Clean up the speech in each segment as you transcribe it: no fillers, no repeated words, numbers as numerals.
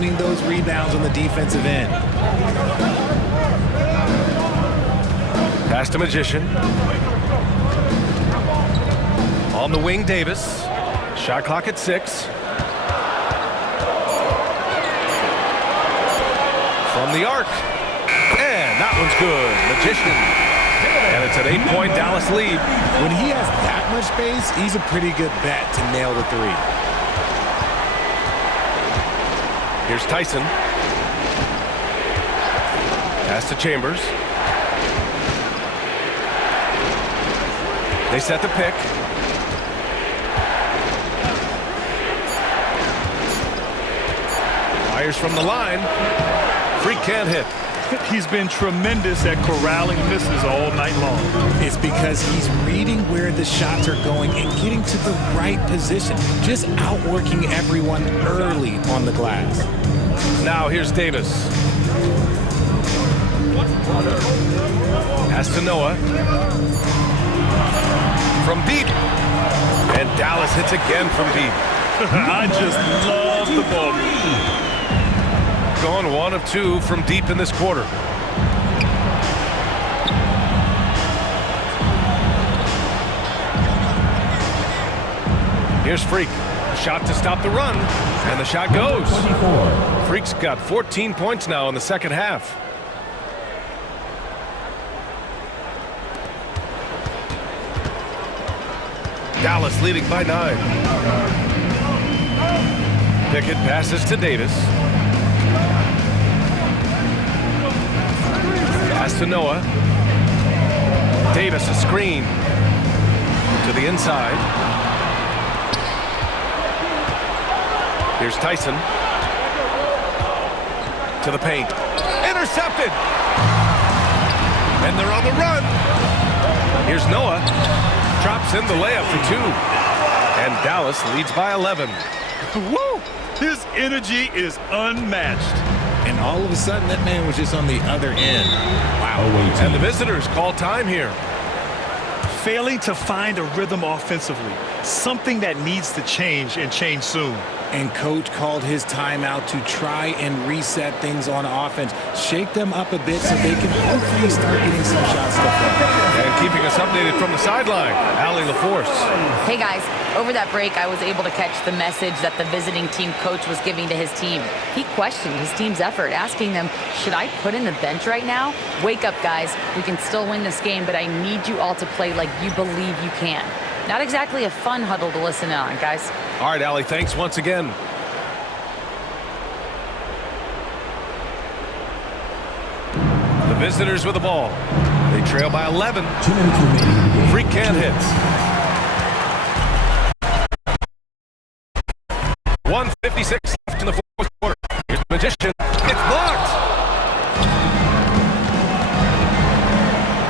owning those rebounds on the defensive end. Pass to Magician. On the wing, Davis. Shot clock at 6. From the arc. And that one's good. Magician. And it's an 8-point Dallas lead. When he has that much space, he's a pretty good bet to nail the three. Here's Tyson. Pass to Chambers. They set the pick. Fires from the line. Freak can't hit. He's been tremendous at corralling misses all night long. It's because he's reading where the shots are going and getting to the right position. Just outworking everyone early on the glass. Now here's Davis. Pass to Noah. From deep. And Dallas hits again from deep. I just love the ball. Gone 1 of 2 from deep in this quarter. Here's Freak. Shot to stop the run. And the shot goes. 24. Freak's got 14 points now in the second half. Dallas leading by 9. Pickett passes to Davis. Pass to Noah. Davis a screen. To the inside. Here's Tyson. To the paint. Intercepted! And they're on the run. Here's Noah. Drops in the layup for 2. And Dallas leads by 11. Woo! His energy is unmatched. And all of a sudden, that man was just on the other end. Wow. And the visitors call time here. Failing to find a rhythm offensively. Something that needs to change and change soon. And coach called his timeout to try and reset things on offense. Shake them up a bit so they can hopefully start getting some shots to fall. And keeping us updated from the sideline, Allie LaForce. Hey guys, over that break I was able to catch the message that the visiting team coach was giving to his team. He questioned his team's effort, asking them, should I put in the bench right now? Wake up guys, we can still win this game, but I need you all to play like you believe you can. Not exactly a fun huddle to listen on, guys. All right, Allie, thanks once again. The visitors with the ball. They trail by 11. 2 minutes remaining. Freak can't hit. 1:56 left in the fourth quarter. Here's the Magician. It's blocked.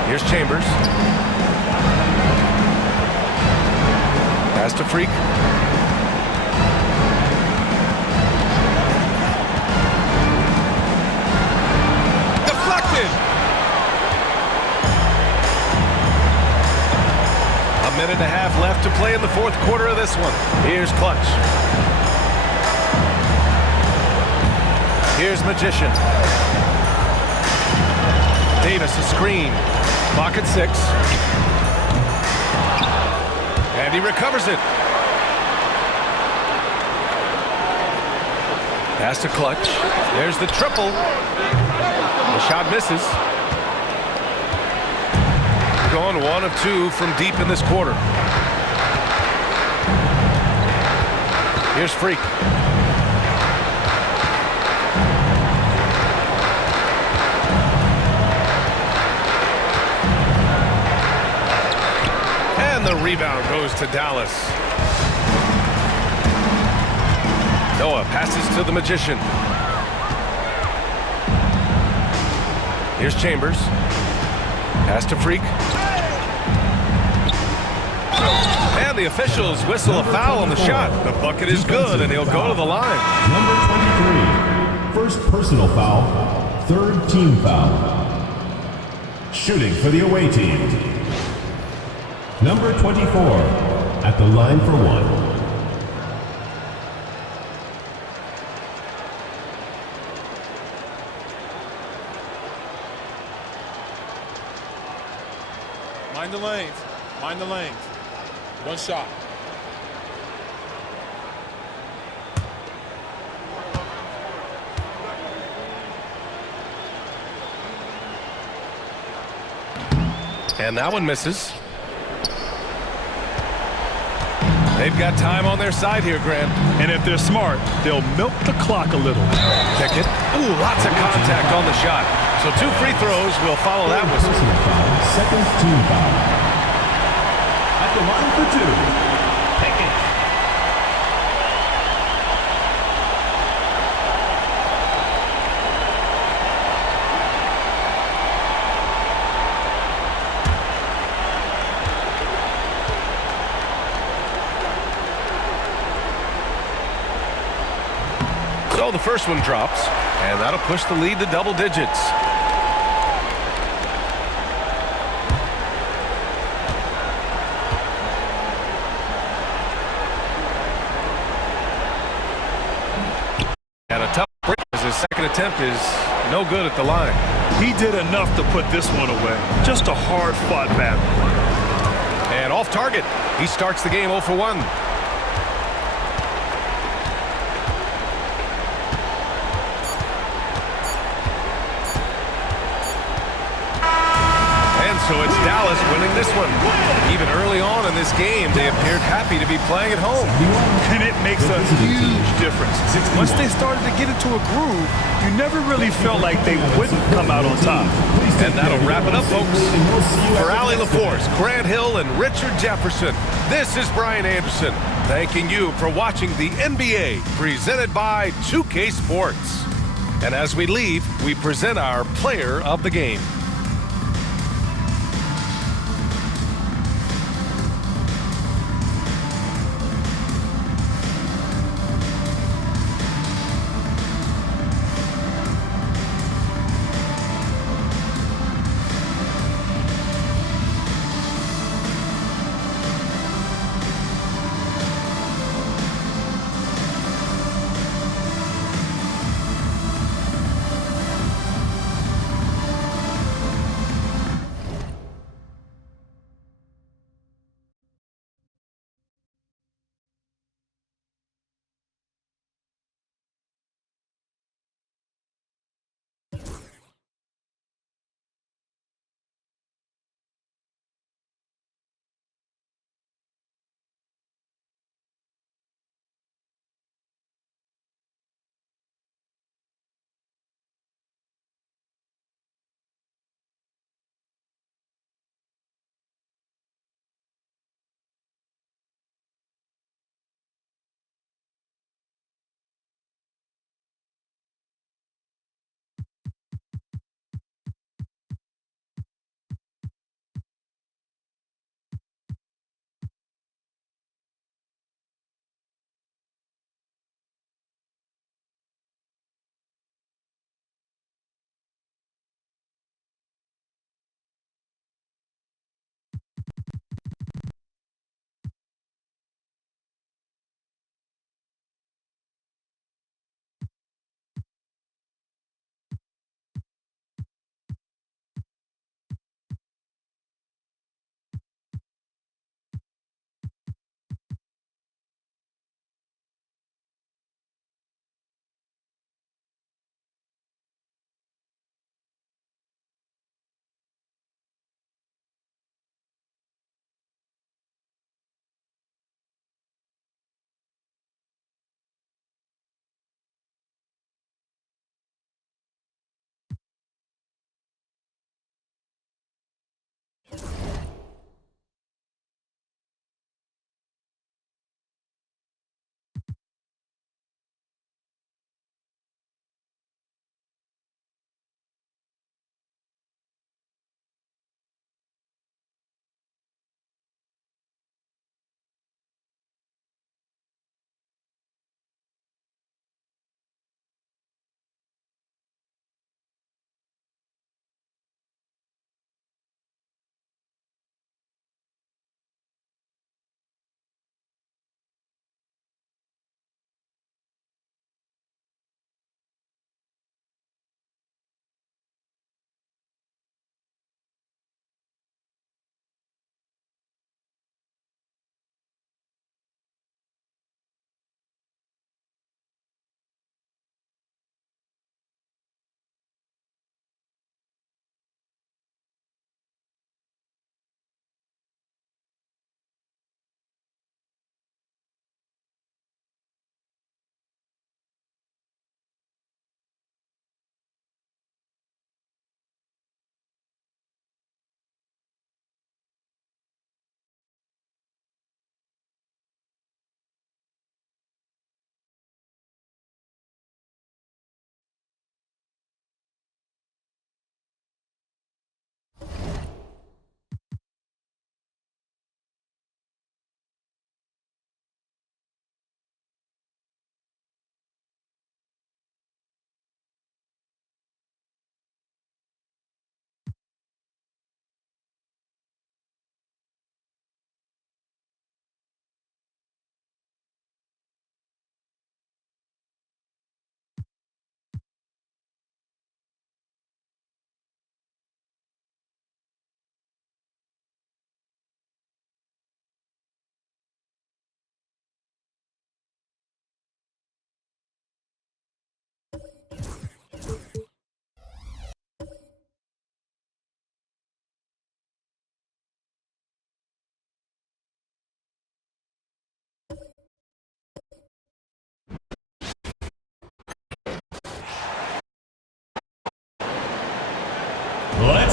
Here's Chambers. Pass to Freak. Deflected. A minute and a half left to play in the fourth quarter of this one. Here's Clutch. Here's Magician. Davis a screen. Clock at 6. And he recovers it. Pass to Clutch. There's the triple. The shot misses. Going 1 of 2 from deep in this quarter. Here's Freak. And the rebound goes to Dallas. Noah passes to the Magician. Here's Chambers. Pass to Freak. And the officials whistle a foul on the shot. The bucket is good, and he'll go to the line. Number 23. First personal foul. Third team foul. Shooting for the away team. Number 24. At the line for 1. Mind the lanes. Mind the lanes. One shot. And that one misses. They've got time on their side here, Grant. And if they're smart, they'll milk the clock a little. Kick it. Ooh, lots of contact on the shot. So 2 free throws will follow that whistle. Personal foul, second team foul. At the line for 2, Pickett. So the first one drops, and that'll push the lead to double digits. And a tough break as his second attempt is no good at the line. He did enough to put this one away. Just a hard-fought battle. And off target. He starts the game 0 for 1. So it's Dallas winning this one. Even early on in this game, they appeared happy to be playing at home. And it makes a huge difference. Once they started to get into a groove, you never really felt like they wouldn't come out on top. And that'll wrap it up, folks. For Allie LaForce, Grant Hill, and Richard Jefferson, this is Brian Anderson, thanking you for watching the NBA presented by 2K Sports. And as we leave, we present our player of the game.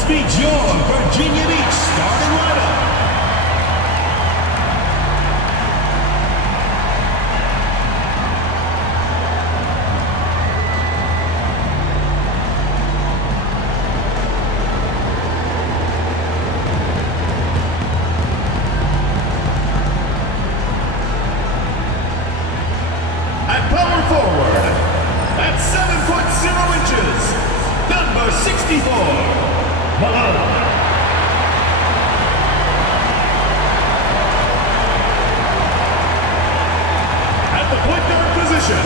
meet your Virginia Beach starting lineup. At power forward, at 7 foot 0 inches, number 64, Malone. At the point guard position,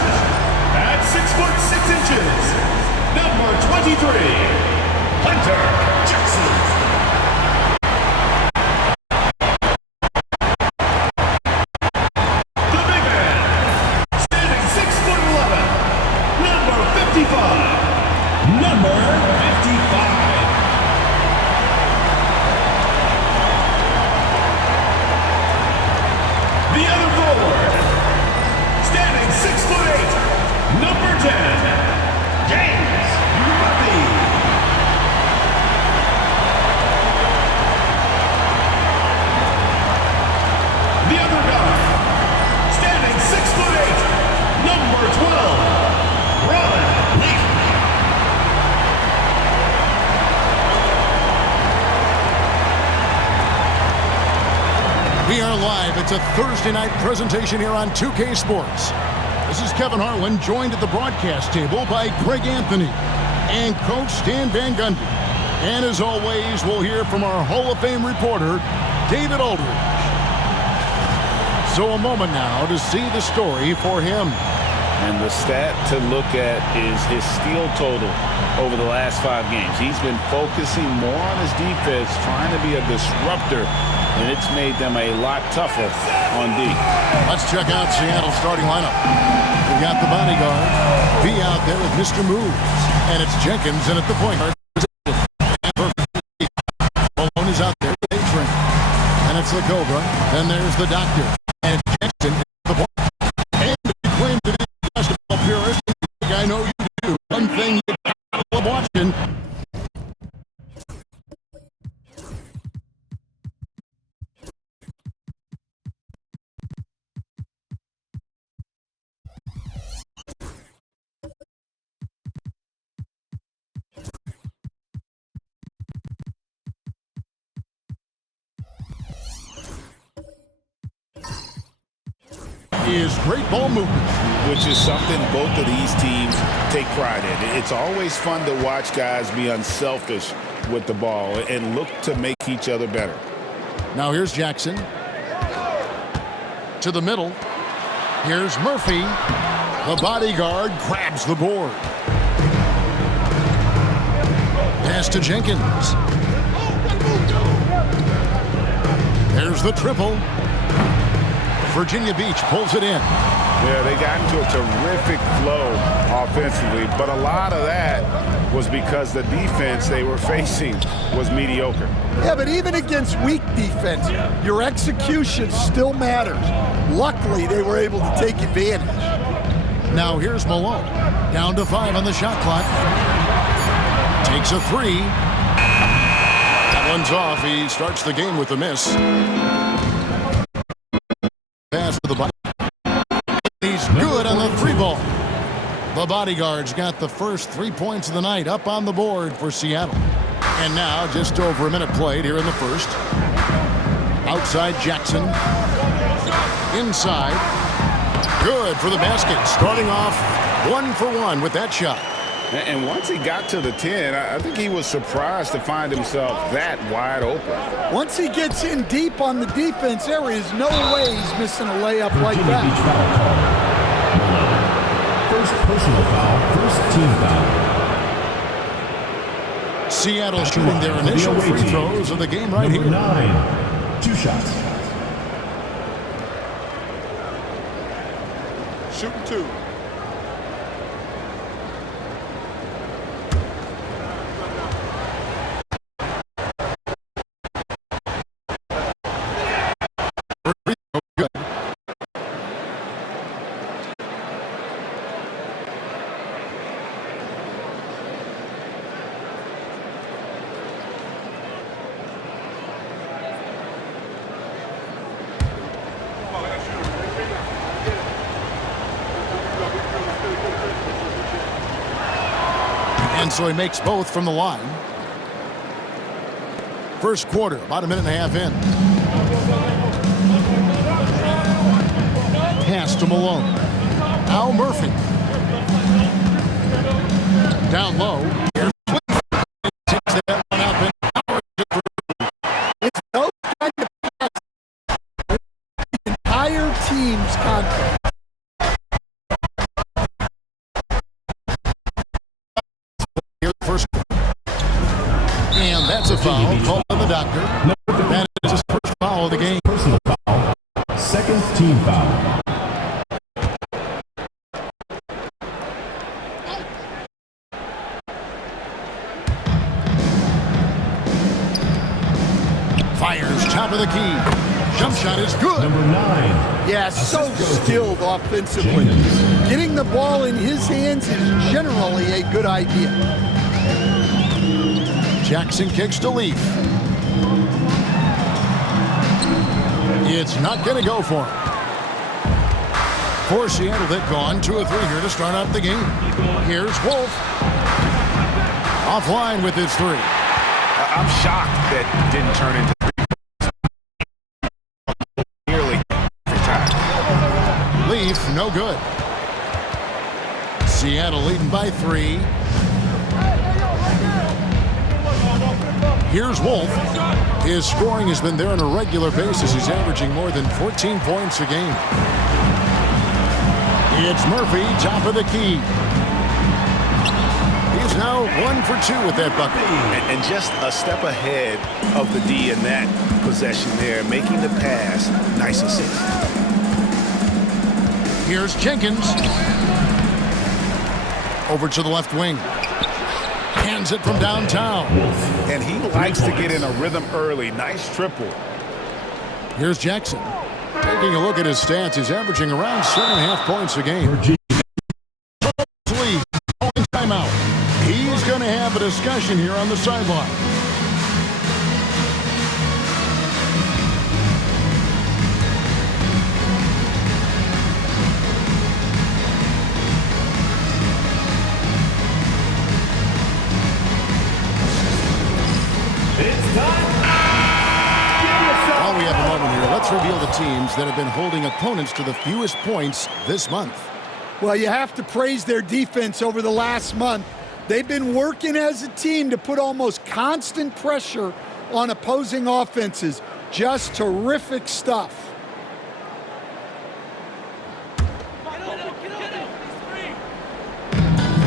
at 6 foot 6 inches, number 23, Hunter Jackson. The big man, standing 6 foot 11, number 55. Number 55. The other forward, standing 6 foot 8, number 10, James Murphy. The other guard, standing 6 foot 8, number 12, Ron Leaf. We are live. It's a Thursday night presentation here on 2K Sports. This is Kevin Harlan, joined at the broadcast table by Greg Anthony and Coach Stan Van Gundy. And as always, we'll hear from our Hall of Fame reporter, David Aldridge. So a moment now to see the story for him. And the stat to look at is his steal total over the last 5 games. He's been focusing more on his defense, trying to be a disruptor, and it's made them a lot tougher on D. Let's check out Seattle's starting lineup. We got the bodyguard, V out there with Mr. Moves, and it's Jenkins in at the point guard position. Malone is out there with A-Train, and it's the Cobra. Then there's the Doctor, and Jackson at the point. And if you claim to be a basketball purist, I know you do. One thing you love watching. Is great ball movement. Which is something both of these teams take pride in. It's always fun to watch guys be unselfish with the ball and look to make each other better. Now here's Jackson. To the middle. Here's Murphy. The bodyguard grabs the board. Pass to Jenkins. There's the triple. Virginia Beach pulls it in. Yeah, they got into a terrific flow offensively, but a lot of that was because the defense they were facing was mediocre. Yeah, but even against weak defense, your execution still matters. Luckily, they were able to take advantage. Now here's Malone. Down to 5 on the shot clock. Takes a 3. That one's off. He starts the game with a miss. Pass to the body. He's good on the 3 ball. The bodyguard's got the first 3 points of the night up on the board for Seattle. And now just over a minute played here in the first. Outside Jackson. Inside. Good for the basket. Starting off 1 for 1 with that shot. And once he got to the 10, I think he was surprised to find himself that wide open. Once he gets in deep on the defense, there is no way he's missing a layup like Virginia that. Beach foul call. First personal foul, first team foul. Seattle shooting their initial free throws of the game right here. Number 9, 2 shots. Shooting 2. And so he makes both from the line. First quarter, about a minute and a half in. Pass to Malone. Al Murphy. Down low. Here's takes that one up and It's no kind of pass. The entire team's confidence. here first. And that's a foul called on the doctor. That is his first foul of the game. Personal foul. Second team foul. Fires top of the key. Jump shot is good. Number 9. Yeah, so skilled offensively. Getting the ball in his hands is generally a good idea. Jackson kicks to Leaf. It's not going to go for him. For Seattle, they've gone 2 of 3 here to start out the game. Here's Wolf. Offline with his 3. I'm shocked that didn't turn into nearly every time. Leaf, no good. Seattle leading by 3. Here's Wolf. His scoring has been there on a regular basis. He's averaging more than 14 points a game. It's Murphy, top of the key. He's now 1 for 2 with that bucket. And just a step ahead of the D in that possession there, making the pass. Nice assist. Here's Jenkins. Over to the left wing. Hands it from downtown. And he likes to get in a rhythm early. Nice triple. Here's Jackson. Taking a look at his stats, he's averaging around 7.5 points a game. Lead, calling timeout. He's going to have a discussion here on the sideline. While we have a moment here, let's reveal the teams that have been holding opponents to the fewest points this month. Well, you have to praise their defense over the last month. They've been working as a team to put almost constant pressure on opposing offenses. Just terrific stuff.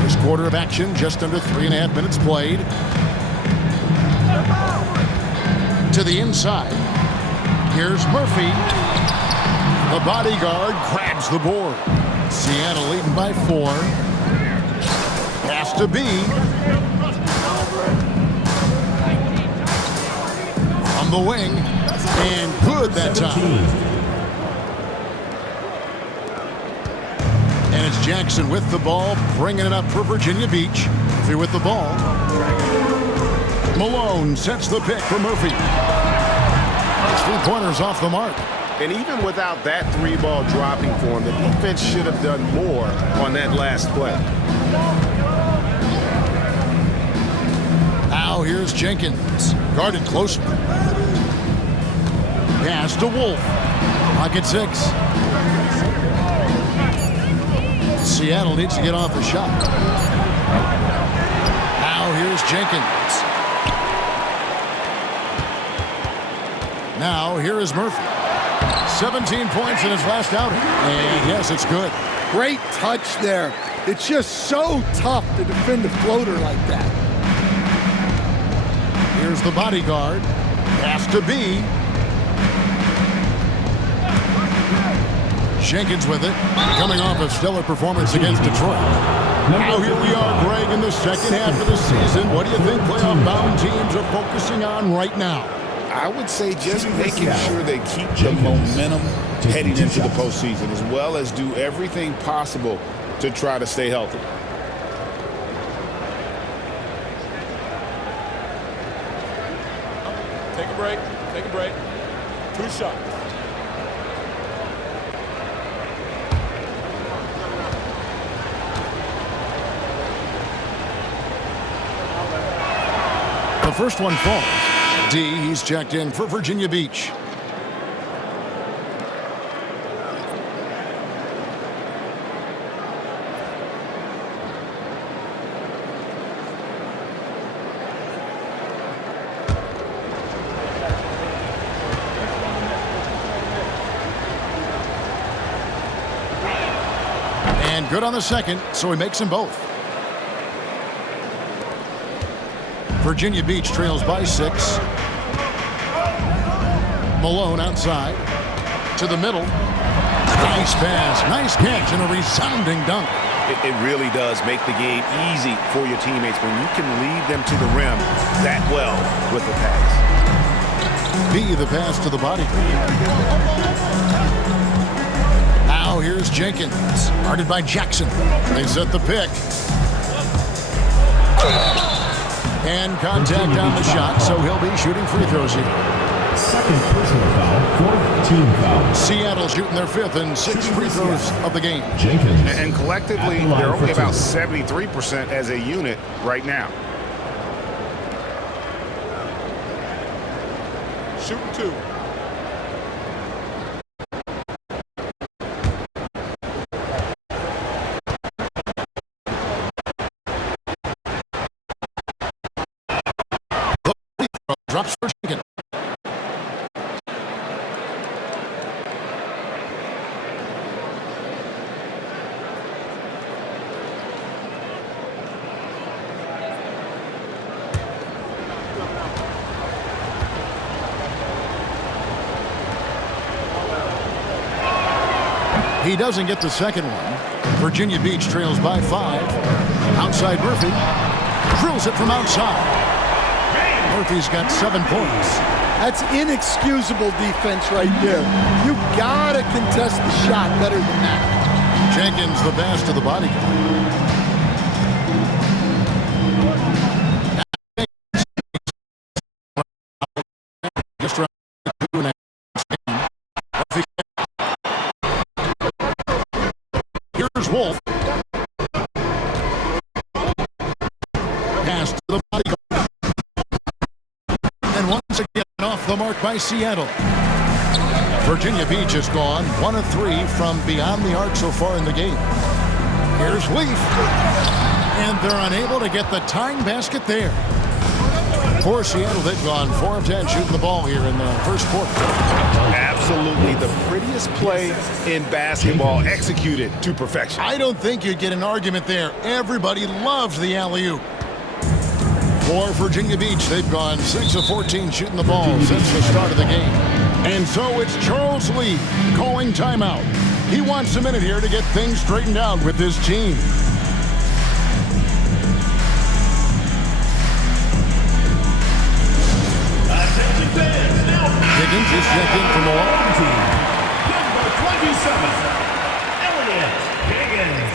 First quarter of action, just under 3.5 minutes played. To the inside. Here's Murphy. The bodyguard grabs the board. Seattle leading by 4. Has to be. On the wing. And good that time. And it's Jackson with the ball, bringing it up for Virginia Beach. Murphy with the ball. Malone sets the pick for Murphy. His 3-pointers off the mark. And even without that 3-ball dropping for him, the defense should have done more on that last play. Now here's Jenkins. Guarded closely. Pass to Wolf. Pocket 6. Seattle needs to get off a shot. Now here's Jenkins. Now here is Murphy. 17 points in his last outing. And yes, it's good. Great touch there. It's just so tough to defend a floater like that. Here's the bodyguard. Has to be. Jenkins with it. Coming off a stellar performance against Detroit. Now here we are, Greg, in the second half of the season. What do you think playoff-bound teams are focusing on right now? I would say just making sure they keep the momentum heading into the postseason, as well as do everything possible to try to stay healthy. Take a break. Take a break. 2 shots. The first one falls. D, he's checked in for Virginia Beach. And good on the second, so he makes them both. Virginia Beach trails by 6. Malone outside. To the middle. Nice pass, nice catch, and a resounding dunk. It really does make the game easy for your teammates when you can lead them to the rim that well with the pass. B, the pass to the body. Now here's Jenkins, guarded by Jackson. They set the pick. And contact on the shot, so he'll be shooting free throws here. Second personal foul, fourth team foul. Seattle shooting their 5th and 6th free throws of the game. Jenkins. And collectively, they're only about 73% as a unit right now. Shooting 2. Drops for Jenkins. He doesn't get the second one. Virginia Beach trails by 5. Outside Murphy. Drills it from outside. Murphy's got 7 points. That's inexcusable defense right there. You gotta contest the shot better than that. Jenkins the pass to the body. Just around 2.5. Here's Wolf. Pass to the body. And once again off the mark by Seattle. Virginia Beach has gone 1 of 3 from beyond the arc so far in the game. Here's Leaf. And they're unable to get the tying basket there. For Seattle, they've gone 4 of 10 shooting the ball here in the first quarter. Absolutely the prettiest play in basketball, executed to perfection. I don't think you'd get an argument there. Everybody loves the alley-oop. For Virginia Beach, they've gone 6 of 14 shooting the ball since the start of the game. And so it's Charles Lee calling timeout. He wants a minute here to get things straightened out with his team. Higgins is checked in from the Milwaukee. Number 27, Elliott Higgins.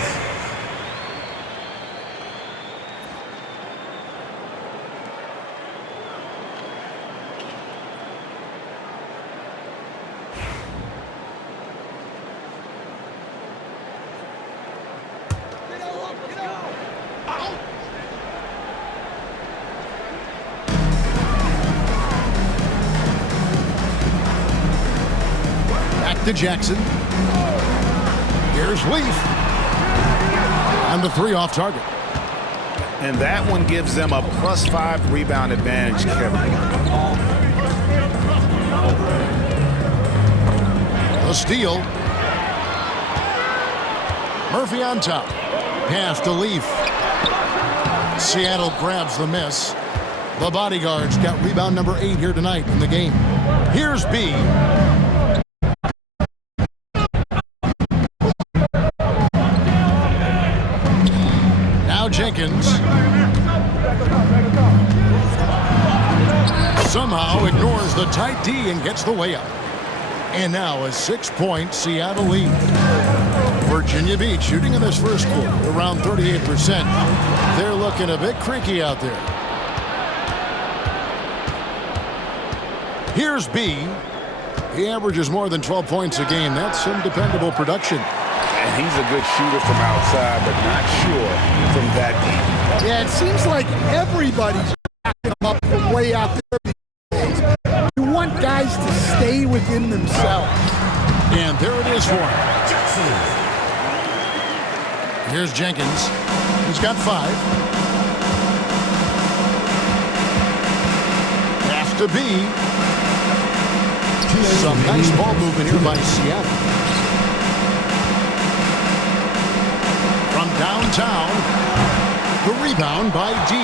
To Jackson. Here's Leaf. And the 3 off target. And that one gives them a +5 rebound advantage, Kevin. A steal. Murphy on top. Pass to Leaf. Seattle grabs the miss. The Bodyguards got rebound number 8 here tonight in the game. Here's B. Jenkins somehow ignores the tight D and gets the way up. And now a 6-point Seattle lead. Virginia Beach shooting in this first quarter around 38%. They're looking a bit creaky out there. Here's B. He averages more than 12 points a game. That's some dependable production. And he's a good shooter from outside, but not sure from that deep. Yeah, it seems like everybody's them up from way out there these days. You want guys to stay within themselves. And there it is for him. Here's Jenkins. He's got 5. Has to be. Some nice ball movement here by Seattle. From downtown, the rebound by D.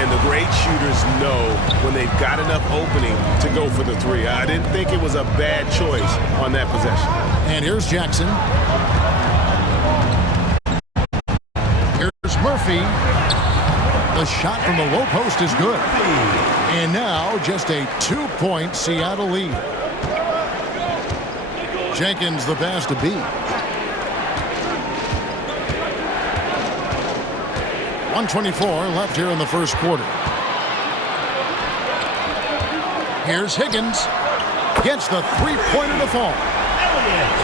And the great shooters know when they've got enough opening to go for the 3. I didn't think it was a bad choice on that possession. And here's Jackson. Here's Murphy. The shot from the low post is good. And now just a 2-point Seattle lead. Jenkins the pass to B. .124 left here in the first quarter. Here's Higgins. Gets the 3-pointer to fall.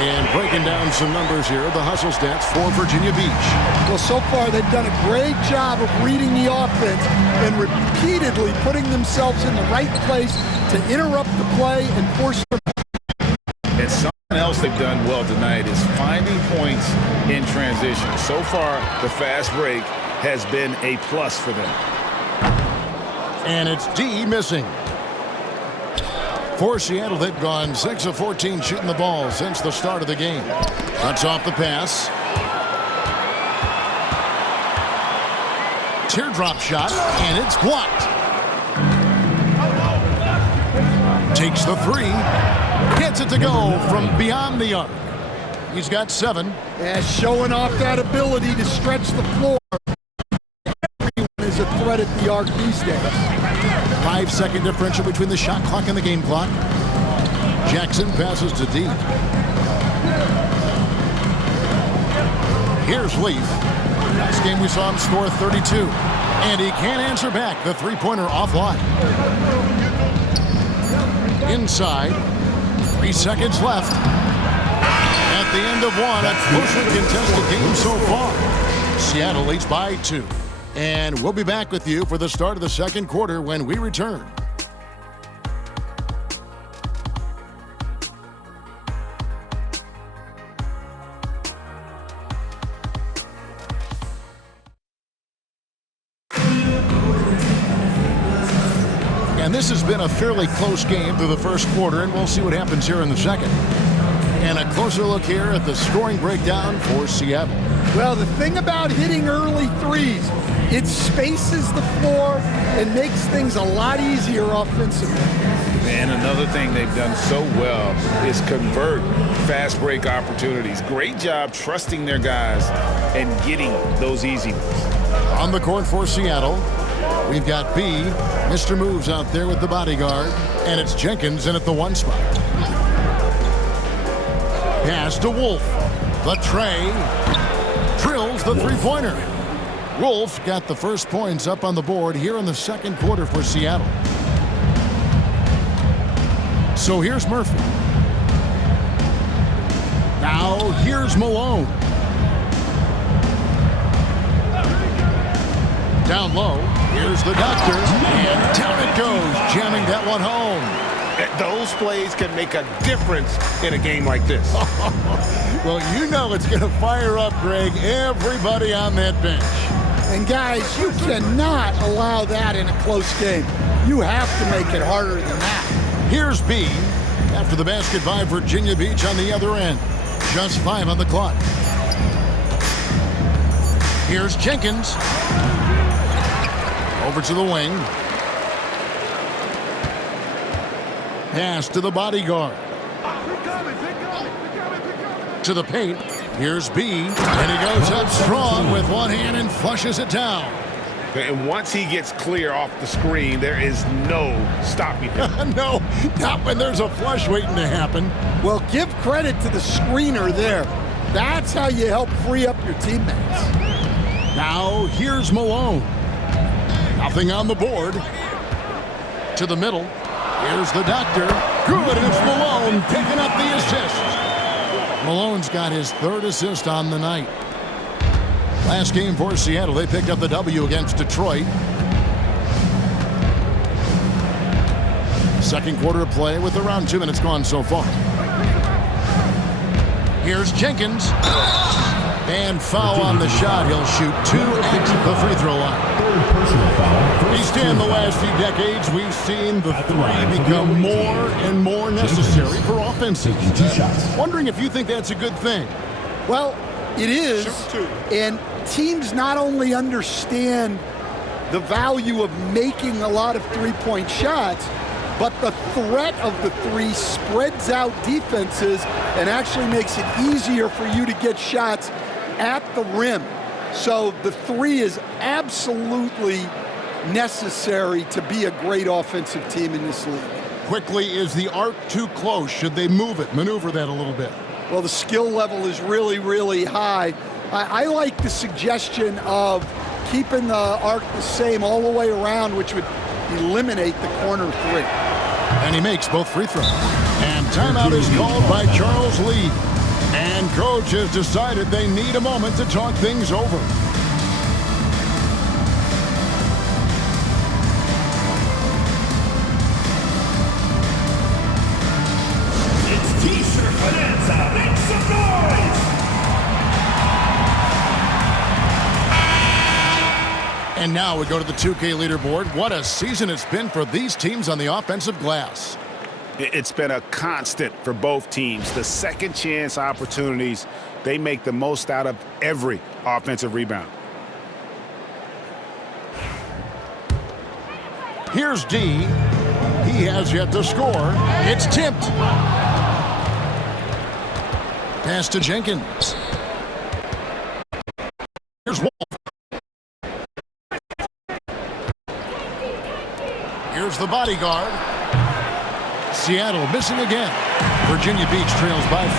And breaking down some numbers here, the hustle stats for Virginia Beach. Well, so far they've done a great job of reading the offense and repeatedly putting themselves in the right place to interrupt the play and force them. And something else they've done well tonight is finding points in transition. So far, the fast break has been a plus for them. And it's D missing. For Seattle, they've gone 6 of 14 shooting the ball since the start of the game. Cuts off the pass. Teardrop shot, and it's blocked. Takes the 3. Gets it to go from beyond the arc. He's got 7. Yeah, showing off that ability to stretch the floor. Everyone is a threat at the arc these days. 5-second differential between the shot clock and the game clock. Jackson passes to D. Here's Leaf. Last game we saw him score 32. And he can't answer back. The 3-pointer offline. Inside. 3 seconds left. At the end of one, a closely contested game so far. Seattle leads by 2. And we'll be back with you for the start of the second quarter when we return. And this has been a fairly close game through the first quarter, and we'll see what happens here in the second. And a closer look here at the scoring breakdown for Seattle. Well, the thing about hitting early threes, it spaces the floor and makes things a lot easier offensively. And another thing they've done so well is convert fast break opportunities. Great job trusting their guys and getting those easy ones. On the court for Seattle, we've got B, Mr. Moves out there with the bodyguard, and it's Jenkins in at the 1 spot. Pass to Wolf. The tray. Drills the 3-pointer. Wolf got the first points up on the board here in the second quarter for Seattle. So here's Murphy. Now here's Malone. Down low, here's the doctor, and down it goes, jamming that one home. Those plays can make a difference in a game like this. Well, you know it's going to fire up, Greg, everybody on that bench. And guys, you cannot allow that in a close game. You have to make it harder than that. Here's B after the basket by Virginia Beach on the other end. Just 5 on the clock. Here's Jenkins. Over to the wing. Pass to the bodyguard. To the paint. Here's B. And he goes up strong with one hand and flushes it down. And once he gets clear off the screen, there is no stopping him. No, not when there's a flush waiting to happen. Well, give credit to the screener there. That's how you help free up your teammates. Now here's Malone. Nothing on the board. To the middle. Here's the doctor. Good, and it's Malone picking up the assist. Malone's got his 3rd assist on the night. Last game for Seattle, they picked up the W against Detroit. Second quarter of play with around 2 minutes gone so far. Here's Jenkins. And foul on the shot. He'll shoot 2 at the free throw line. Each in the last few decades, we've seen the three become more and more necessary for offenses. Wondering if you think that's a good thing. Well, it is. And teams not only understand the value of making a lot of three-point shots, but the threat of the three spreads out defenses and actually makes it easier for you to get shots at the rim. So the three is absolutely necessary to be a great offensive team in this league. Quickly, is the arc too close? Should they move it, maneuver that a little bit? Well, the skill level is really, really high. I like the suggestion of keeping the arc the same all the way around, which would eliminate the corner three. And he makes both free throws. And timeout is called by Charles Lee. And coach has decided they need a moment to talk things over. It's T-shirt Bonanza. Make some noise! And now we go to the 2K leaderboard. What a season it's been for these teams on the offensive glass. It's been a constant for both teams. The second chance opportunities, they make the most out of every offensive rebound. Here's D. He has yet to score. It's tipped. Pass to Jenkins. Here's Wolf. Here's the bodyguard. Seattle missing again. Virginia Beach trails by 5.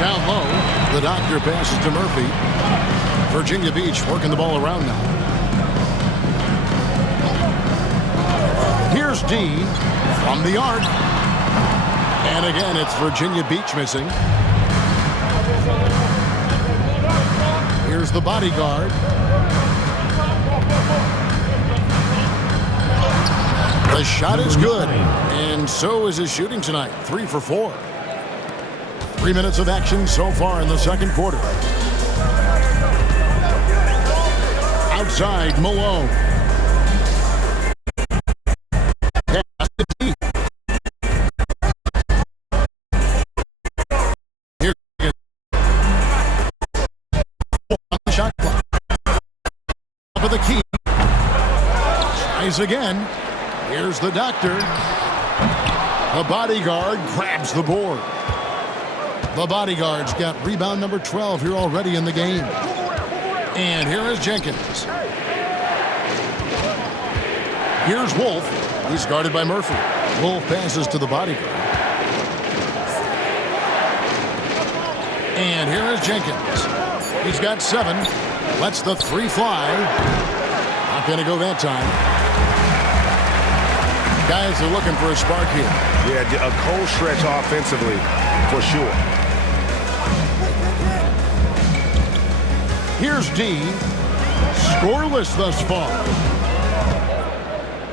Down low, the doctor passes to Murphy. Virginia Beach working the ball around now. Here's D from the arc. And again, it's Virginia Beach missing. Here's the bodyguard. The shot is good, and so is his shooting tonight. 3 for 4. 3 minutes of action so far in the second quarter. Outside, Malone. Pass to D. Here is on the shot clock. Top of the key. Tries again. Here's the doctor. The bodyguard grabs the board. The bodyguard's got rebound number 12 here already in the game. And here is Jenkins. Here's Wolf. He's guarded by Murphy. Wolf passes to the bodyguard. And here is Jenkins. He's got 7. Lets the 3 fly. Not going to go that time. Guys are looking for a spark here. Yeah, a cold stretch offensively, for sure. Here's D. Scoreless thus far.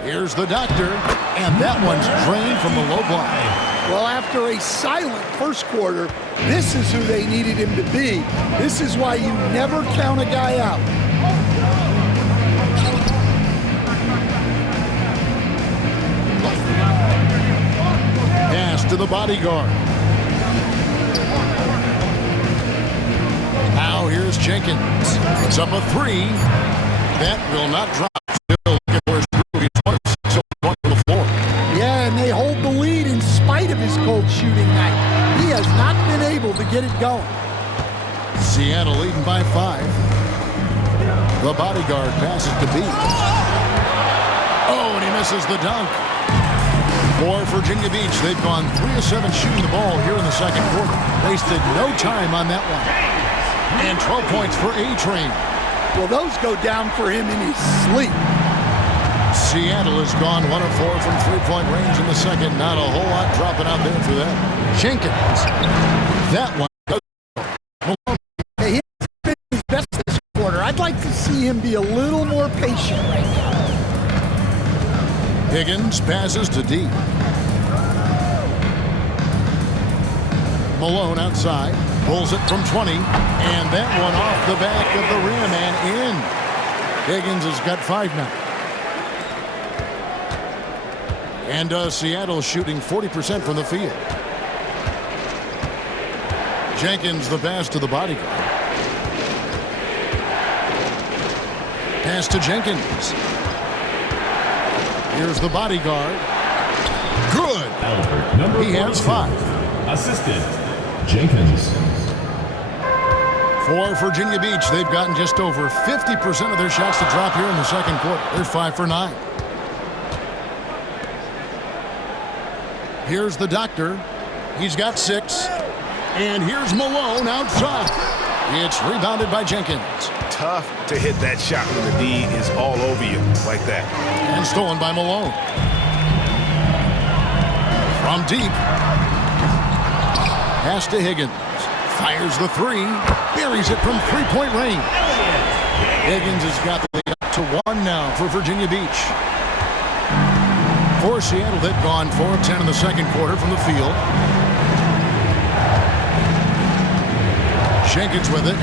Here's the doctor. And that one's drained from the low block. Well, after a silent first quarter, this is who they needed him to be. This is why you never count a guy out. To the bodyguard. Now here's Jenkins. It's up a 3. That will not drop. Still looking for his he's 26 on the floor. Yeah, and they hold the lead in spite of his cold shooting night. He has not been able to get it going. Seattle leading by 5. The bodyguard passes to B. Oh, and he misses the dunk. For Virginia Beach, they've gone 3 of 7 shooting the ball here in the second quarter. Wasted no time on that one. And 12 points for A-Train. Well, those go down for him in his sleep. Seattle has gone 1 of 4 from three-point range in the second. Not a whole lot dropping out there for them. Jenkins. That one. Hey, he's been his best this quarter. I'd like to see him be a little more patient right now. Higgins passes to D. Malone outside, pulls it from 20, and that one off the back of the rim and in. Higgins has got 5 now. And Seattle shooting 40% from the field. Jenkins the pass to the bodyguard. Pass to Jenkins. Here's the bodyguard. Good. Albert, number He has 5. Assistant, Jenkins. For Virginia Beach, they've gotten just over 50% of their shots to drop here in the second quarter. They're 5 for 9. Here's the doctor. He's got 6. And here's Malone outside. It's rebounded by Jenkins. Tough to hit that shot when the D is all over you like that. And stolen by Malone. From deep. Pass to Higgins. Fires the 3. Buries it from 3-point range. Higgins has got the lead up to 1 now for Virginia Beach. For Seattle, they've gone 4 of 10 in the second quarter from the field. Jenkins with it.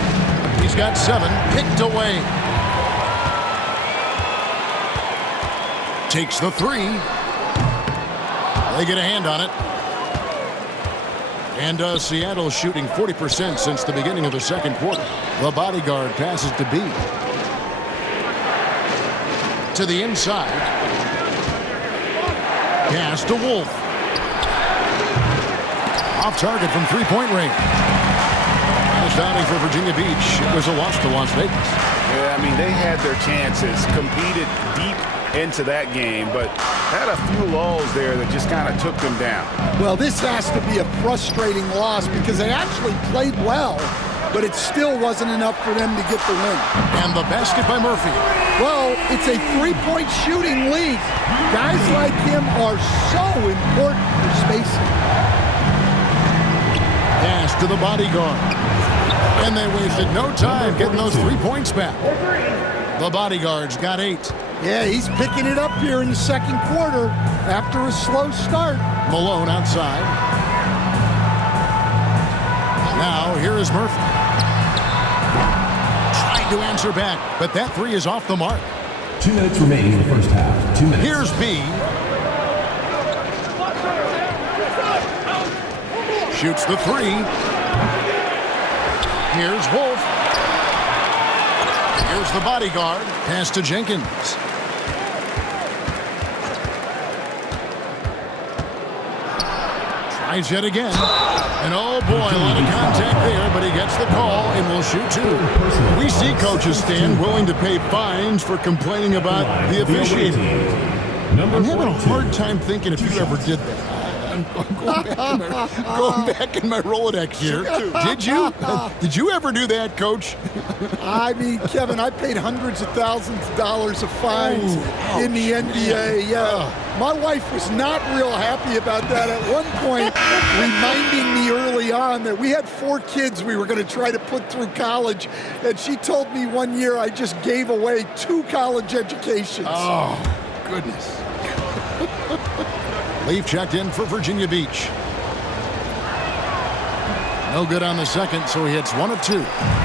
He's got 7. Picked away. Takes the 3. They get a hand on it. And Seattle shooting 40% since the beginning of the second quarter. The bodyguard passes to B. To the inside. Pass to Wolf. Off target from 3-point range. Starting for Virginia Beach. It was a loss to Las Vegas. Yeah, I mean, they had their chances, competed deep into that game, but had a few lulls there that just kind of took them down. Well, this has to be a frustrating loss because they actually played well, but it still wasn't enough for them to get the win. And the basket by Murphy. Well, it's a 3-point shooting league. Guys like him are so important for spacing. Pass to the bodyguard. And they wasted no time getting those 3 points back. The bodyguard's got 8. Yeah, he's picking it up here in the second quarter after a slow start. Malone outside. Now, here is Murphy. Trying to answer back, but that 3 is off the mark. 2 minutes remaining in the first half. 2 minutes. Here's B. Shoots the 3. Here's Wolf. Here's the bodyguard. Pass to Jenkins. Tries yet again. And oh boy, a lot of contact there, but he gets the call and will shoot 2. We see coaches stand willing to pay fines for complaining about the officiating. I'm having a hard time thinking if you ever did that. I'm going back in my Rolodex here. Did you? Did you ever do that, Coach? I mean, Kevin, I paid hundreds of thousands of dollars of fines in the NBA. Yeah, my wife was not real happy about that at one point, reminding me early on that we had 4 kids we were going to try to put through college, and she told me one year I just gave away 2 college educations. Oh, goodness. Leaf checked in for Virginia Beach. No good on the second, so he hits 1 of 2.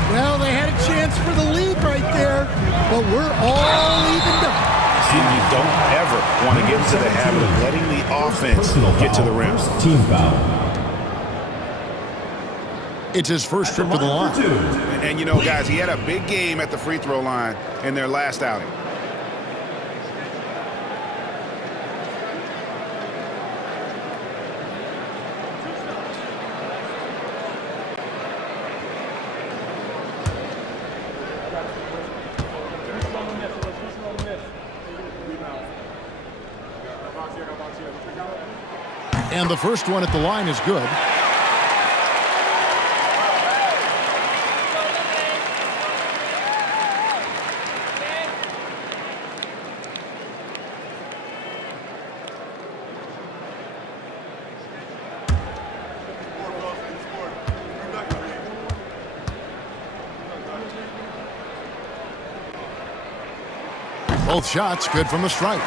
Well, they had a chance for the lead right there, but we're all evened up. See, you don't ever want to get into the habit of letting the offense get to the rim. Team foul. It's his first trip to the line. And you know, guys, he had a big game at the free throw line in their last outing. And the first one at the line is good. Both shots good from the stripe.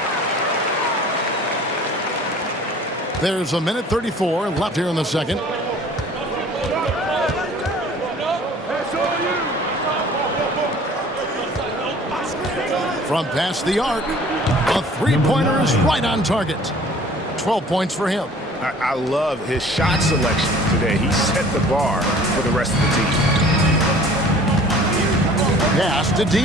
There's a minute 34 left here in the second. From past the arc, a three-pointer is right on target. 12 points for him. I love his shot selection today. He set the bar for the rest of the team. Pass to D.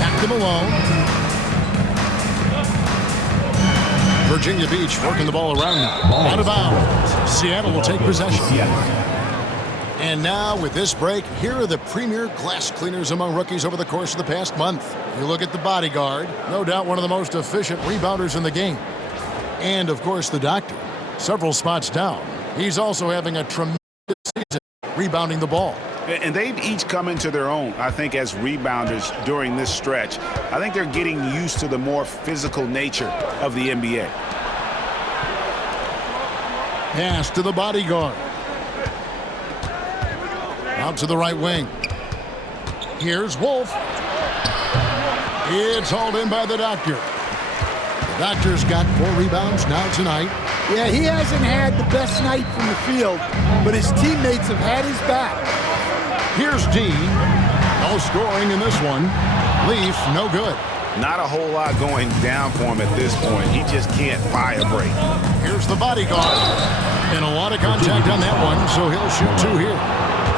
Back to Malone. Virginia Beach working the ball around now. Out of bounds. Seattle will take possession. And now with this break, here are the premier glass cleaners among rookies over the course of the past month. You look at the bodyguard, no doubt one of the most efficient rebounders in the game. And of course the doctor, several spots down. He's also having a tremendous season rebounding the ball. And they've each come into their own, I think, as rebounders during this stretch. I think they're getting used to the more physical nature of the NBA. Pass to the bodyguard. Out to the right wing. Here's Wolf. It's hauled in by the doctor. The doctor's got 4 rebounds now tonight. Yeah, he hasn't had the best night from the field, but his teammates have had his back. Here's D. No scoring in this one. Leaf, no good. Not a whole lot going down for him at this point. He just can't buy a break. Here's the bodyguard. And a lot of contact on that one, so he'll shoot 2 here.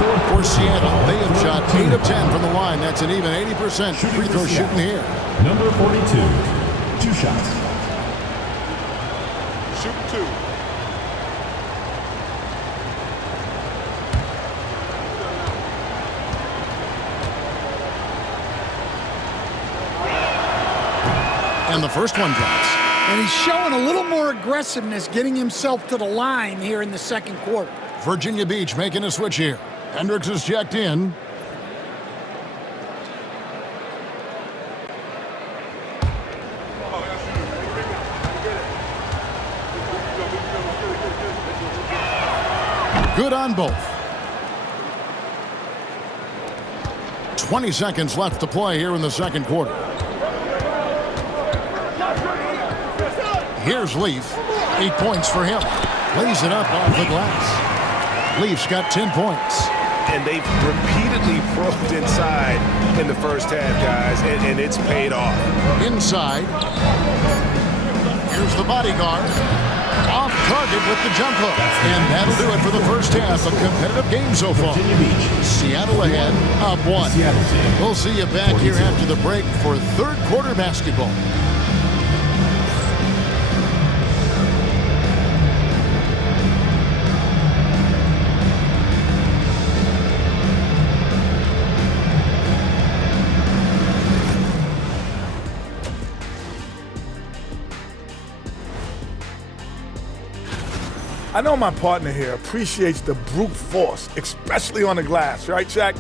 For Seattle, they have shot 8 of 10 from the line. That's an even 80% free throw shooting here. Number 42, 2 shots. Shoot 2. And the first one drops. And he's showing a little more aggressiveness, getting himself to the line here in the second quarter. Virginia Beach making a switch here. Hendricks is checked in. Good on both. 20 seconds left to play here in the second quarter. Here's Leaf. 8 points for him. Lays it up off the glass. Leaf's got 10 points. And they've repeatedly probed inside in the first half, guys, and it's paid off. Inside. Here's the bodyguard. Off target with the jump hook. And that'll do it for the first half. A competitive game so far. Seattle ahead, up 1. We'll see you back here after the break for third quarter basketball. I know my partner here appreciates the brute force, especially on the glass, right, Shaq?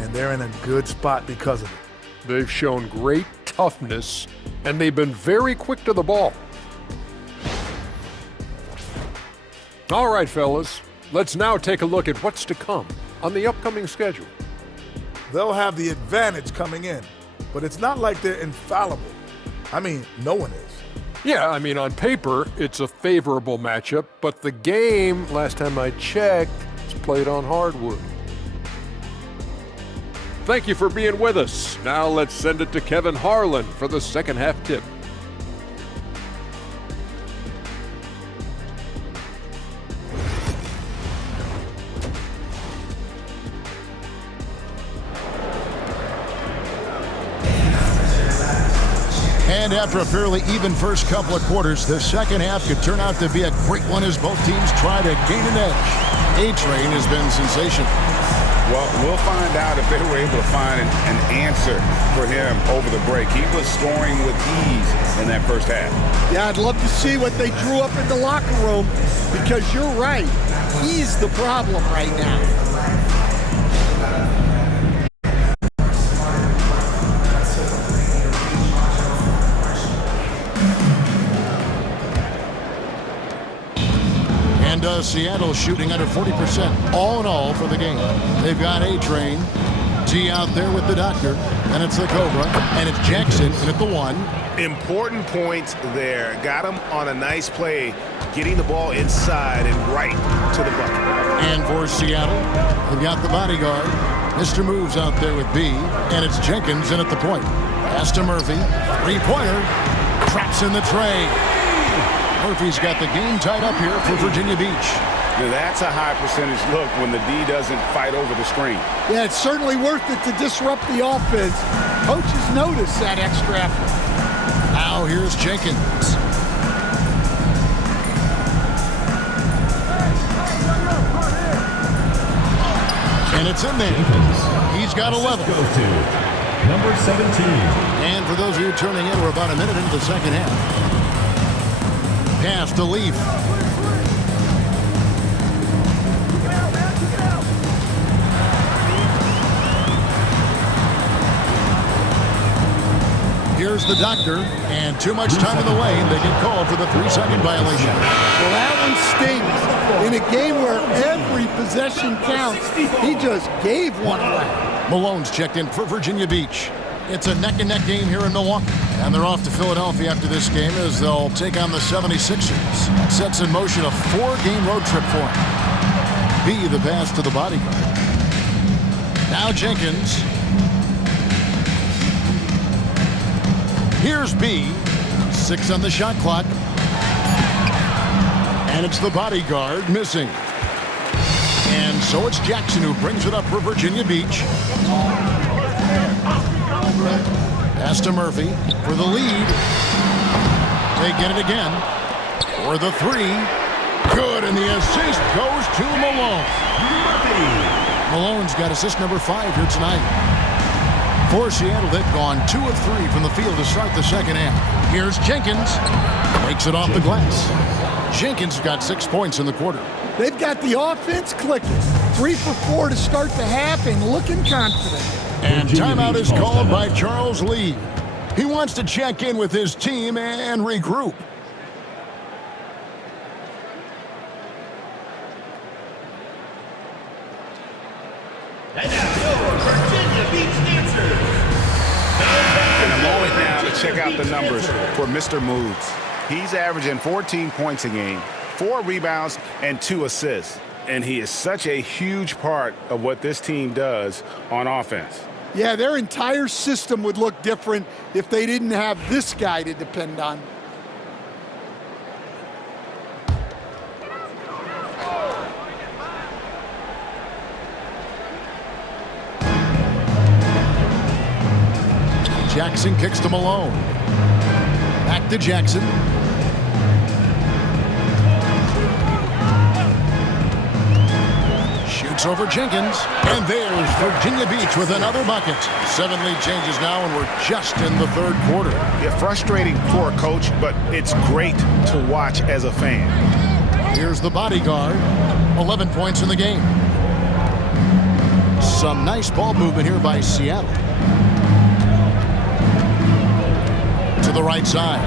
And they're in a good spot because of it. They've shown great toughness, and they've been very quick to the ball. All right, fellas, let's now take a look at what's to come on the upcoming schedule. They'll have the advantage coming in, but it's not like they're infallible. I mean, no one is. Yeah, I mean, on paper, it's a favorable matchup, but the game, last time I checked, is played on hardwood. Thank you for being with us. Now let's send it to Kevin Harlan for the second half tip. And after a fairly even first couple of quarters, the second half could turn out to be a great one as both teams try to gain an edge. A-Train has been sensational. Well, we'll find out if they were able to find an answer for him over the break. He was scoring with ease in that first half. Yeah, I'd love to see what they drew up in the locker room because you're right. He's the problem right now. Seattle shooting under 40% all in all for the game. They've got A-Train, T out there with the doctor, and it's the Cobra, and it's Jackson in at the 1. Important points there. Got him on a nice play, getting the ball inside and right to the bucket. And for Seattle, they've got the bodyguard. Mr. Moves out there with B, and it's Jenkins in at the point. Pass to Murphy. Three-pointer. Traps in the tray. Murphy's got the game tied up here for Virginia Beach. Now that's a high percentage look when the D doesn't fight over the screen. Yeah, it's certainly worth it to disrupt the offense. Coaches notice that extra effort. Now here's Jenkins. And it's in there. He's got 11. Goes to number 17. And for those of you turning in, we're about a minute into the second half. Pass to Leaf. Here's the doctor, and too much time in the lane. They get called for the 3-second violation. Well, that one stings. In a game where every possession counts, he just gave one away. Malone's checked in for Virginia Beach. It's a neck-and-neck game here in Milwaukee. And they're off to Philadelphia after this game as they'll take on the 76ers. Sets in motion a 4-game road trip for him. B, the pass to the bodyguard. Now Jenkins. Here's B. 6 on the shot clock. And it's the bodyguard missing. And so it's Jackson who brings it up for Virginia Beach. Pass to Murphy for the lead. They get it again. For the 3. Good, and the assist goes to Malone. Malone's got assist number 5 here tonight. For Seattle, they've gone 2 of 3 from the field to start the second half. Here's Jenkins. Makes it off the glass. Jenkins got 6 points in the quarter. They've got the offense clicking. 3 for 4 to start the half and looking confident. And timeout is called by Charles Lee. He wants to check in with his team and regroup. And now your Virginia Beach Dancers. And a moment now to check out the numbers for Mr. Moves. He's averaging 14 points a game, 4 rebounds, and 2 assists. And he is such a huge part of what this team does on offense. Yeah, their entire system would look different if they didn't have this guy to depend on. Jackson kicks to Malone. Back to Jackson. Shoots over Jenkins. And there's Virginia Beach with another bucket. 7 lead changes now, and we're just in the third quarter. Yeah, frustrating for a coach, but it's great to watch as a fan. Here's the bodyguard. 11 points in the game. Some nice ball movement here by Seattle. To the right side.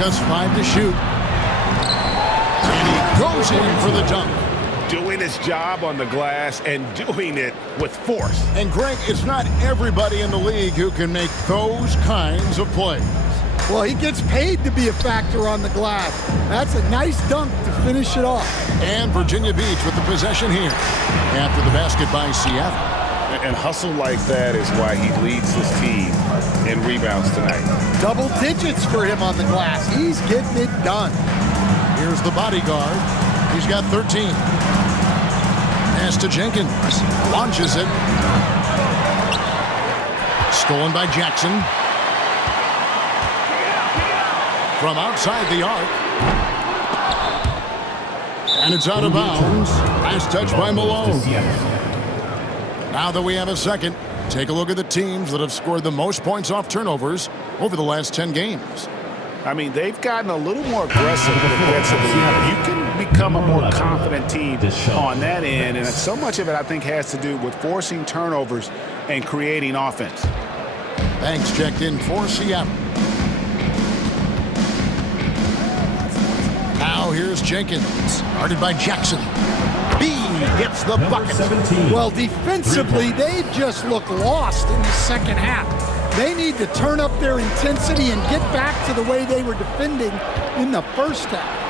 Just 5 to shoot. And he goes in for the dunk. Doing his job on the glass and doing it with force. And Greg, it's not everybody in the league who can make those kinds of plays. Well, he gets paid to be a factor on the glass. That's a nice dunk to finish it off. And Virginia Beach with the possession here after the basket by Seattle. And hustle like that is why he leads his team in rebounds tonight. Double digits for him on the glass. He's getting it done. Here's the bodyguard. He's got 13. Pass to Jenkins. Launches it. Stolen by Jackson. From outside the arc. And it's out of bounds. Nice touch by Malone. Now that we have a second, take a look at the teams that have scored the most points off turnovers over the last 10 games. I mean, they've gotten a little more aggressive defensively. You can become a more confident team on that end, and so much of it, I think, has to do with forcing turnovers and creating offense. Banks checked in for Seattle. Now here's Jenkins, guarded by Jackson. B gets the bucket. 17. Well, defensively, they've just looked lost in the second half. They need to turn up their intensity and get back to the way they were defending in the first half.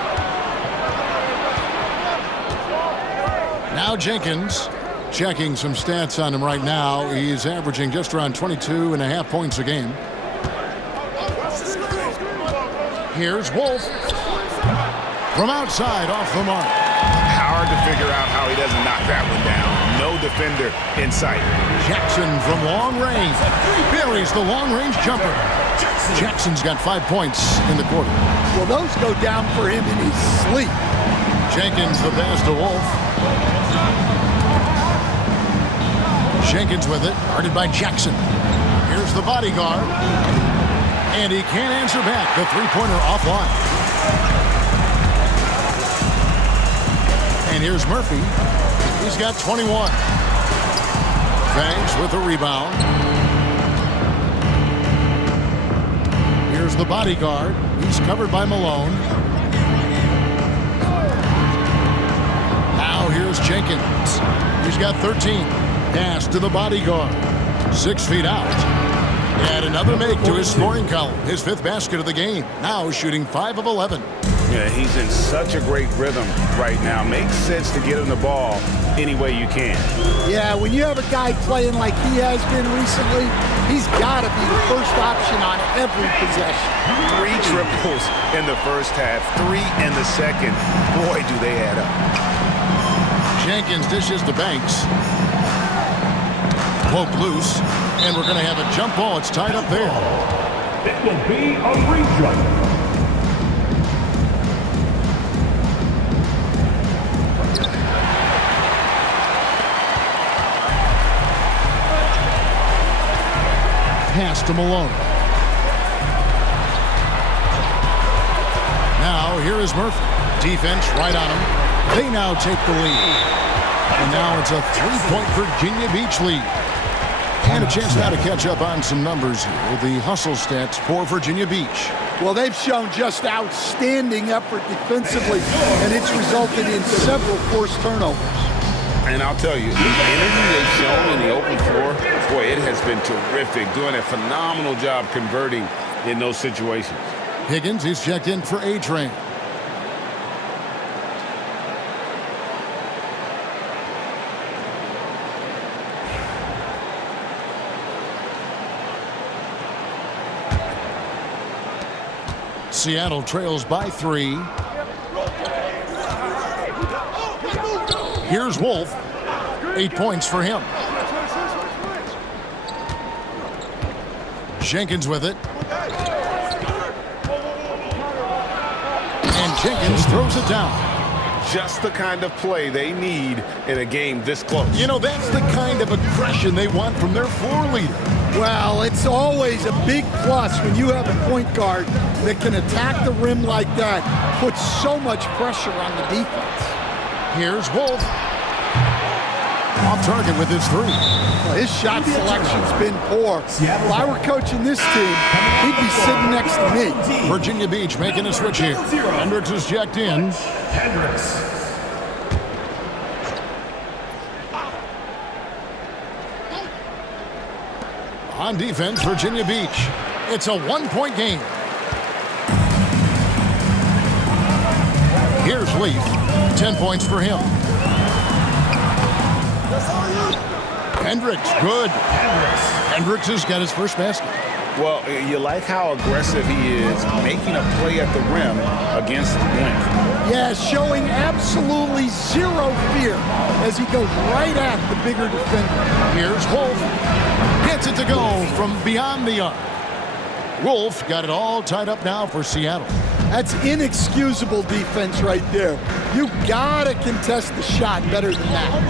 Now Jenkins, checking some stats on him right now. He's averaging just around 22.5 points a game. Here's Wolf. From outside, off the mark. Hard to figure out how he doesn't knock that one down. No defender in sight. Jackson from long range. Buries the long-range jumper. Jackson's got 5 points in the quarter. Well, those go down for him in his sleep. Jenkins the pass to Wolf. Jenkins with it, guarded by Jackson. Here's the bodyguard. And he can't answer back. The three-pointer offline. And here's Murphy. He's got 21. Banks with the rebound. Here's the bodyguard. He's covered by Malone. Now here's Jenkins. He's got 13. Pass to the bodyguard. 6 feet out. And another make to his scoring column. His 5th basket of the game. Now shooting 5 of 11. Yeah, he's in such a great rhythm right now. Makes sense to get him the ball any way you can. Yeah, when you have a guy playing like he has been recently, he's got to be the first option on every possession. 3 triples in the first half, 3 in the second. Boy, do they add up. Jenkins dishes to Banks. Poke loose, and we're going to have a jump ball. It's tied up there. It will be a re-jump. Pass to Malone. Now here is Murphy. Defense right on him. They now take the lead. And now it's a 3-point Virginia Beach lead. And a chance now to catch up on some numbers here. The hustle stats for Virginia Beach. Well, they've shown just outstanding effort defensively, and it's resulted in several forced turnovers. And I'll tell you, the energy they've shown in the open floor, boy, it has been terrific. Doing a phenomenal job converting in those situations. Higgins, he's checked in for A-Train. Seattle trails by 3. Here's Wolf. 8 points for him. Jenkins with it. And Jenkins throws it down. Just the kind of play they need in a game this close. You know, that's the kind of aggression they want from their floor leader. Well, it's always a big plus when you have a point guard that can attack the rim like that, puts so much pressure on the defense. Here's Wolf. Off target with his 3. Well, his shot selection's been poor. If I were coaching this team, he'd be sitting next to me. Virginia Beach making a switch here. Hendricks is checked in. Hendricks. On defense, Virginia Beach. It's a 1-point game. Here's Leaf. 10 points for him. Hendricks, good. Hendricks has got his first basket. Well, you like how aggressive he is, making a play at the rim against length. Yeah, showing absolutely zero fear as he goes right at the bigger defender. Here's Wolf. Gets it to go from beyond the arc. Wolf got it all tied up now for Seattle. That's inexcusable defense right there. You gotta contest the shot better than that.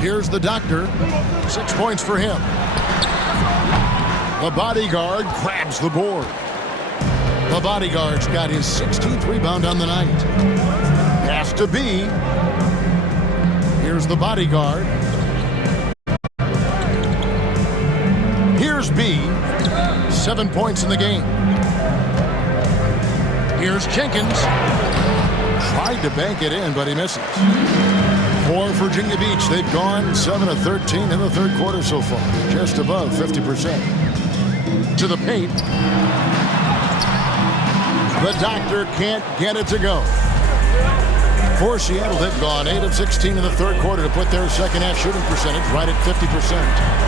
Here's the doctor. 6 points for him. The bodyguard grabs the board. The bodyguard's got his 16th rebound on the night. Has to be. Here's the bodyguard. Here's B. 7 points in the game. Here's Jenkins. Tried to bank it in, but he misses. For Virginia Beach, they've gone 7 of 13 in the third quarter so far, just above 50%. To the paint. The doctor can't get it to go. For Seattle, they've gone 8 of 16 in the third quarter to put their second half shooting percentage right at 50%.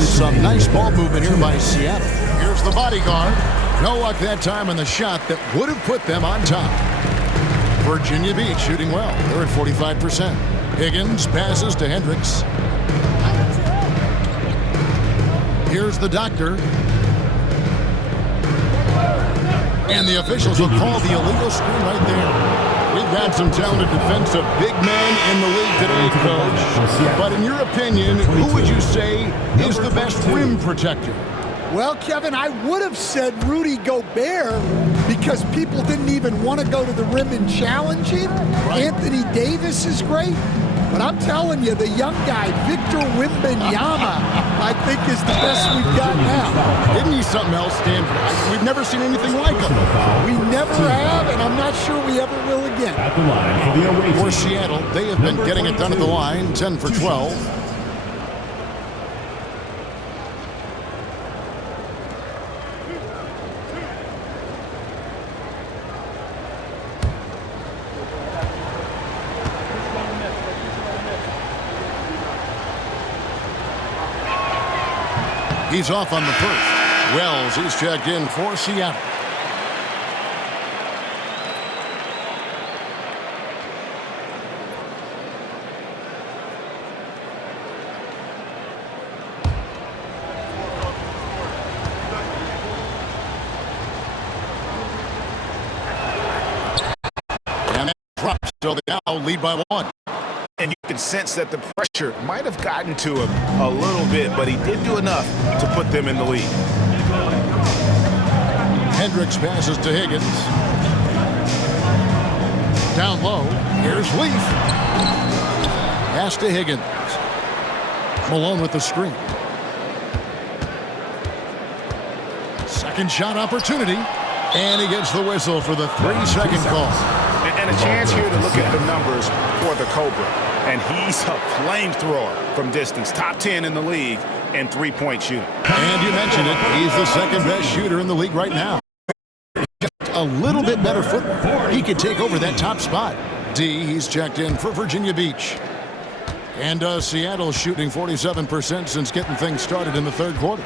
Some nice ball movement here by Seattle. Here's the bodyguard. No luck that time on the shot that would have put them on top. Virginia Beach shooting well. They're at 45%. Higgins passes to Hendricks. Here's the doctor. And the officials will call the illegal screen right there. We've got some talented defensive big men in the league today, Coach. But in your opinion, who would you say is the best rim protector? Well, Kevin, I would have said Rudy Gobert because people didn't even want to go to the rim and challenge him. Right. Anthony Davis is great. But I'm telling you, the young guy, Victor Wembanyama, I think is the best we've got now. Isn't he something else, Dan? We've never seen anything like him. We never have, and I'm not sure we ever will again. At the line for the away team. For Seattle, they have been getting it done at the line, 10 for 12. He's off on the first. Wells is checked in for Seattle. And that drops, so they now lead by 1. And you can sense that the pressure might have gotten to him a little bit, but he did do enough to put them in the lead. Hendricks passes to Higgins. Down low, here's Leaf. Pass to Higgins. Malone with the screen. Second shot opportunity. And he gets the whistle for the 3-second call. And a chance here to look at the numbers for the Cobra. And he's a flamethrower from distance. Top 10 in the league in three-point shooting. And you mentioned it. He's the second best shooter in the league right now. Just a little bit better footwork. He could take over that top spot. D, he's checked in for Virginia Beach. And Seattle shooting 47% since getting things started in the third quarter.